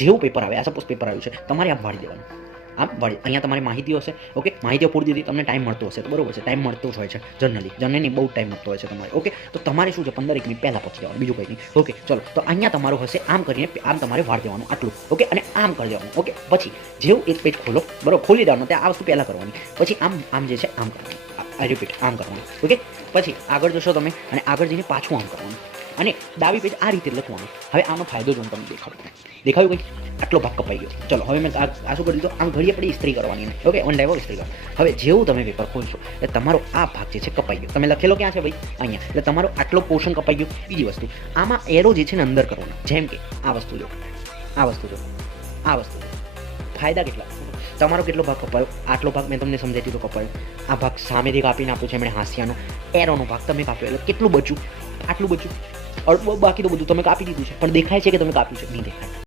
જેવું પેપર આવે, આ સપોઝ પેપર આવ્યું છે, તમારે આમ વાળી દેવાનું, આમ વાળી. અહીંયા તમારી માહિતીઓ હશે, ઓકે, માહિતીઓ પૂરી દીધી, તમને ટાઈમ મળતો હશે તો બરોબર છે, ટાઈમ મળતો જ હોય છે જનરલી બહુ ટાઈમ મળતો હોય છે તમારે, ઓકે. તો તમારે શું છે 15 મિનિટ પહેલાં પહોંચી જવાનું, બીજું કંઈ નહીં, ઓકે. ચલો, તો અહીંયા તમારું હશે આમ કરીને, આમ તમારે વાળી દેવાનું આટલું, ઓકે, અને આમ કરી દેવાનું, ઓકે. પછી જેવું એક પેજ ખોલો, બરોબર, ખોલી દેવાનું, ત્યાં આ વસ્તુ પહેલાં કરવાની, પછી આમ જે છે આમ કરવાનું, આઈ રિપીટ આમ કરવાનું, ઓકે. પછી આગળ જશો તમે અને આગળ જઈને પાછું આમ કરવાનું અને ડાબી પેજ આ રીતે લખવાનું. હવે આનો ફાયદો જો હું તમને દેખાડું કંઈક, આટલો ભાગ કપાઈ ગયો. ચલો, હવે મેં આ શું કરી દીધો, આમ ઘડી આપણે ઇસ્ત્રી કરવાની, ઓકે, વન ડાયવો ઇસ્ત્રી કરો. હવે જેવું તમે પેપર ખોલશો એટલે તમારો આ ભાગ જે છે કપાઈ ગયો, તમે લખેલો ક્યાં છે ભાઈ, અહીંયા, એટલે તમારો આટલો પોર્શન કપાઈ ગયો. બીજી વસ્તુ, આમાં એરો જે છે ને અંદર કરવાનો, જેમ કે આ વસ્તુ જો, આ વસ્તુ જો, આ વસ્તુ જો, ફાયદા કેટલા, તમારો કેટલો ભાગ કપાયો, આટલો ભાગ મેં તમને સમજાવી દીધો કપાયો, આ ભાગ સામેથી કાપીને આપ્યો છે એમણે હાંસિયાનો, એરોનો ભાગ તમે કાપ્યો એટલે કેટલું બચ્યું, આટલું બચ્યું. બાકી તો બધું તમે કાપી દીધું છે, પણ દેખાય છે કે તમે કાપ્યું છે, નહીં દેખાય.